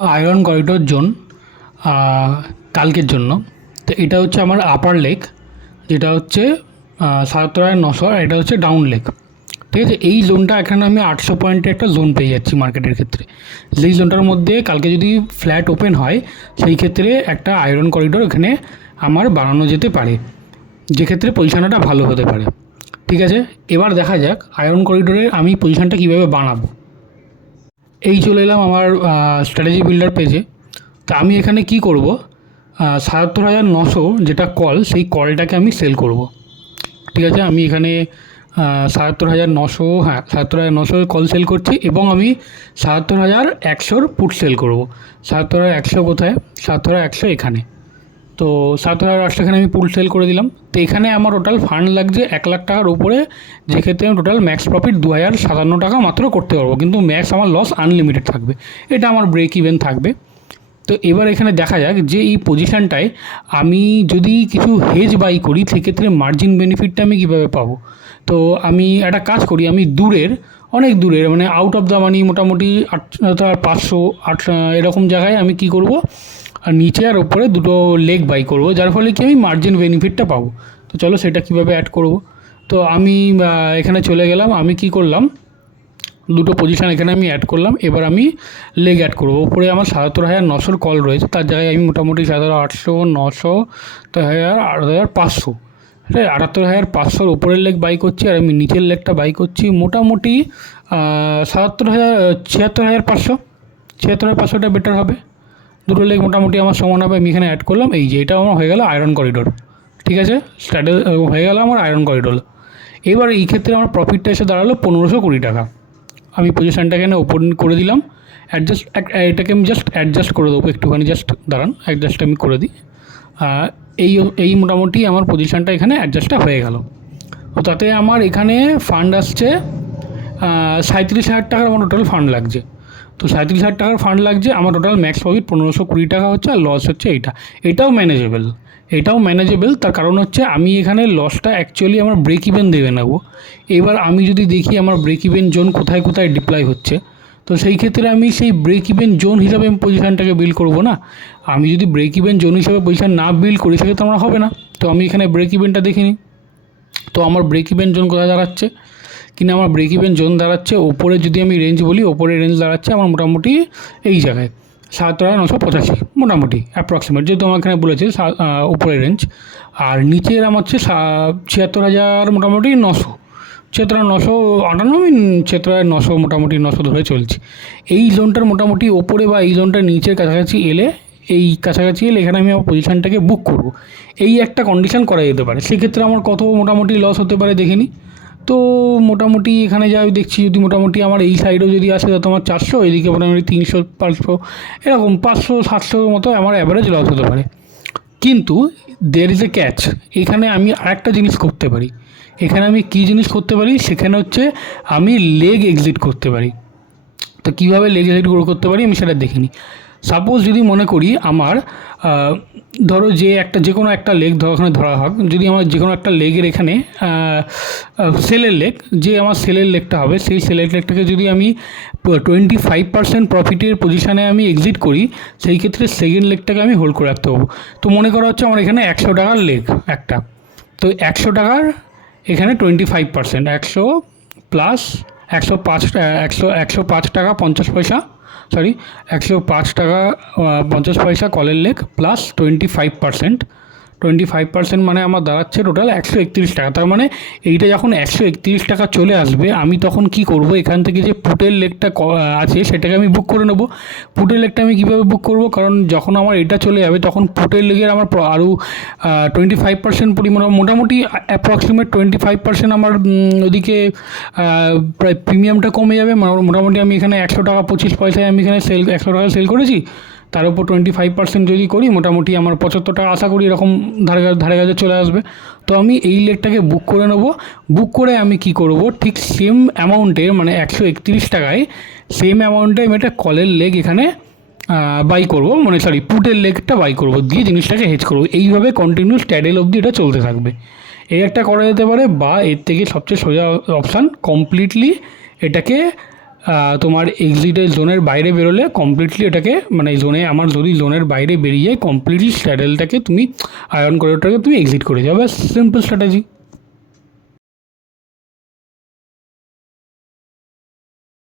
Iron corridor zone কালকের জন্য। তো এটা হচ্ছে আমার আপার লেক, যেটা হচ্ছে ৭৭,৯০০, আর এটা হচ্ছে ডাউন লেক। ঠিক আছে, এই জোনটা এখানে আমি ৮০০ পয়েন্টের একটা জোন পেয়ে যাচ্ছি মার্কেটের ক্ষেত্রে। যেই জোনটার মধ্যে কালকে যদি ফ্ল্যাট ওপেন হয় সেই ক্ষেত্রে একটা আয়রন করিডোর এখানে আমার বানানো যেতে পারে, যে ক্ষেত্রে পজিশনটা ভালো হতে পারে। ঠিক আছে, এবার দেখা যাক আয়রন করিডোরে আমি পজিশনটা কীভাবে বানাবো। এই চলে এলাম আমার স্ট্র্যাটেজি বিল্ডার পেজে। তা আমি এখানে কি করব, ৭৭,৯০০ যেটা কল, সেই কলটাকে আমি সেল করব। ঠিক আছে, আমি এখানে ৭৭,৯০০, হ্যাঁ ৭৭,৯০০ কল সেল করছি, এবং আমি ৭৭,১০০ পুট সেল করব। ৭৭,১০০ কোথায়? ৭৭,১০০ এখানে। তো ৭৭,৮০০ এখানে আমি পুট সেল করে দিলাম। তো এখানে আমার টোটাল ফান্ড লাগছে ১,০০,০০০ টাকার উপরে, যেক্ষেত্রে আমি টোটাল ম্যাক্স প্রফিট ২,০৫৭ টাকা মাত্র করতে পারবো, কিন্তু ম্যাক্স আমার লস আনলিমিটেড থাকবে। এটা আমার ব্রেক ইভেন থাকবে। তো এবার এখানে দেখা যাক যে এই পজিশানটায় আমি যদি কিছু হেজ বাই করি সেক্ষেত্রে মার্জিন বেনিফিটটা আমি কীভাবে পাবো। তো আমি একটা কাজ করি, আমি দূরের, অনেক দূরের, মানে আউট অফ দ্য মানি, মোটামুটি ৫০০ ৮০০ এরকম জায়গায় আমি কি করব, আর নিচে আর ওপরে দুটো লেগ বাই করব, যার ফলে কি আমি মার্জিন বেনিফিটটা পাবো। তো চলো সেটা কীভাবে অ্যাড করব। তো আমি এখানে চলে গেলাম, আমি কি করলাম, দুটো পজিশান এখানে আমি অ্যাড করলাম। এবার আমি লেগ অ্যাড করবো। ওপরে আমার ৭৭,৯০০ কল রয়েছে, তার জায়গায় আমি মোটামুটি ৭৮০০, ৯০০, ৮৫০০, ঠিক আছে, ৭৮,৫০০ উপরের লেগ বাই করছি, আর আমি নিচের লেগটা বাই করছি মোটামুটি ৭৬,৫০০। ৭৬,৫০০টা বেটার হবে, দুটো লেগ মোটামুটি আমার সমান হবে। আমি এখানে অ্যাড করলাম, এই যে এটা আমার হয়ে গেল আয়রন করিডোর। ঠিক আছে, হয়ে গেল আমার আয়রন করিডোর। এবার এই ক্ষেত্রে আমার প্রফিটটা এসে দাঁড়ালো ১৫২০ টাকা। আমি পজিশানটা এখানে ওপেন করে দিলাম, অ্যাডজাস্ট, এটাকে আমি জাস্ট অ্যাডজাস্ট করে দেবো একটুখানি, জাস্ট দাঁড়ান, অ্যাডজাস্ট আমি করে দিই। এই এই মোটামুটি আমার পজিশানটা এখানে অ্যাডজাস্টটা হয়ে গেল। তো তাতে আমার এখানে ফান্ড আসছে ৩৭,০০০ টাকার আমার টোটাল ফান্ড লাগছে। তো ৩৭,০০০ টাকার ফান্ড লাগছে, আমার টোটাল ম্যাক্স প্রফিট ১৫২০ টাকা হচ্ছে, আর লস হচ্ছে এইটা। এটাও ম্যানেজেবল, এটাও ম্যানেজেবল। তার কারণ হচ্ছে আমি এখানে লসটা অ্যাকচুয়ালি আমার ব্রেক ইভেন দেবে নেবো। এবার আমি যদি দেখি আমার ব্রেক ইভেন জোন কোথায় কোথায় ডিপ্লয় হচ্ছে, তো সেই ক্ষেত্রে আমি সেই ব্রেক ইভেন জোন হিসাবে আমি পজিশানটাকে বিল্ড করবো না। আমি যদি ব্রেক ইভেন জোন হিসাবে পজিশান না বিল্ড করি সেক্ষেত্রে আমার হবে না। তো আমি এখানে ব্রেক ইভেনটা দেখিনি। তো আমার ব্রেক ইভেন জোন কোথায় দাঁড়াচ্ছে, কিনা আমার ব্রেক ইভেন জোন দাঁড়াচ্ছে ওপরে, যদি আমি রেঞ্জ বলি, ওপরে রেঞ্জ দাঁড়াচ্ছে আমার মোটামুটি এই জায়গায় ৭,৯৮৫ মোটামুটি অ্যাপ্রক্সিমেট, যেহেতু আমার এখানে বলেছে উপরের রেঞ্জ। আর নিচের আমার হচ্ছে ৭৬,০০০ মোটামুটি ৯০০, ৭,৯৯৮, ৭,৯০০ মোটামুটি ৯০০ ধরে চলছে। এই জোনটার মোটামুটি ওপরে বা এই জোনটার নিচের কাছাকাছি এলে, এই কাছাকাছি এলে এখানে আমি আমার পজিশানটাকে বুক করব। এই একটা কন্ডিশন করা যেতে পারে। সেক্ষেত্রে আমার কত মোটামুটি লস হতে পারে দেখিনি। তো মোটামুটি এখানে যা আমি দেখছি, যদি মোটামুটি আমার এই সাইডেও যদি আসে তো আমার ৪০০, এদিকে মোটামুটি ৩০০, ৫০০, এরকম ৫০০, ৭০০ মতো আমার অ্যাভারেজ লস হতে পারে। কিন্তু দের ইজ এ ক্যাচ, এখানে আমি আরেকটা জিনিস করতে পারি। এখানে আমি কী জিনিস করতে পারি, সেখানে হচ্ছে আমি লেগ এক্সিট করতে পারি। তো কীভাবে লেগ এক্সিট করতে পারি আমি সেটা দেখিনি। সাপোজ যদি মনে করি আমার ধরো যে কোনো একটা লেগ ওখানে ধরা হোক, যদি আমার যে কোনো একটা লেগের এখানে সেলের লেগ, যে আমার সেলের লেগটা হবে, সেই সেলের লেগটাকে যদি আমি 25% প্রফিটের পজিশানে আমি এক্সিট করি, সেই ক্ষেত্রে সেকেন্ড লেগটাকে আমি হোল্ড করে রাখতে পারবো। তো মনে করা হচ্ছে আমার এখানে ১০০ টাকার লেগ একটা, তো ১০০ টাকার এখানে 25%, ১০০ প্লাস ১০৫, ১০৫ টাকা ৫০ পয়সা, সরি ১০৫ টাকা ৫০ পয়সা কলের লেগ, প্লাস 25%। 25% মানে আমার দাঁড়াচ্ছে টোটাল ১৩১ টাকা। তার মানে এইটা যখন ১৩১ টাকা চলে আসবে, আমি তখন কি করব, এখান থেকে যে পুটের লেগটা আছে সেটাকে আমি বুক করে নেব। পুটের লেগটা আমি কীভাবে বুক করব, কারণ যখন আমার এটা চলে যাবে তখন পুটের লেগের আমার আরও 25% পরিমাণ, মোটামুটি অ্যাপ্রক্সিমেট 25% আমার ওদিকে প্রায় প্রিমিয়ামটা কমে যাবে। মোটামুটি আমি এখানে ১০০ টাকা ২৫ পয়সায় আমি এখানে ১০০ টাকা সেল করেছি, তার উপর 25% যদি করি, মোটামুটি আমার ৭৫ টাকা আশা করি এরকম ধারে কাছে চলে আসবে। তো আমি এই লেগটাকে বুক করে নেব। বুক করে আমি কি করব, ঠিক সেম অ্যামাউন্টের, মানে ১৩১ টাকায় সেম অ্যামাউন্টে আমি একটা কলের লেগ এখানে বাই করব, মানে সরি পুটের লেগটা বাই করব, দিয়ে জিনিসটাকে হেজ করব। এইভাবে কন্টিনিউস ট্যাডেল অবধি এটা চলতে থাকবে। এই একটা করা যেতে পারে, বা এর থেকে সবচেয়ে সোজা অপশান কমপ্লিটলি এটাকে তোমার এক্সিটের জোনের বাইরে বেরোলে কমপ্লিটলি এটাকে মানে জোনে আমার যদি জোনের বাইরে বেরিয়ে যায় কমপ্লিটলি স্ট্যাডেলটাকে তুমি আয়রন করিডোরটাকে তুমি এক্সিট করে যাও, ব্যাস সিম্পল স্ট্র্যাটেজি।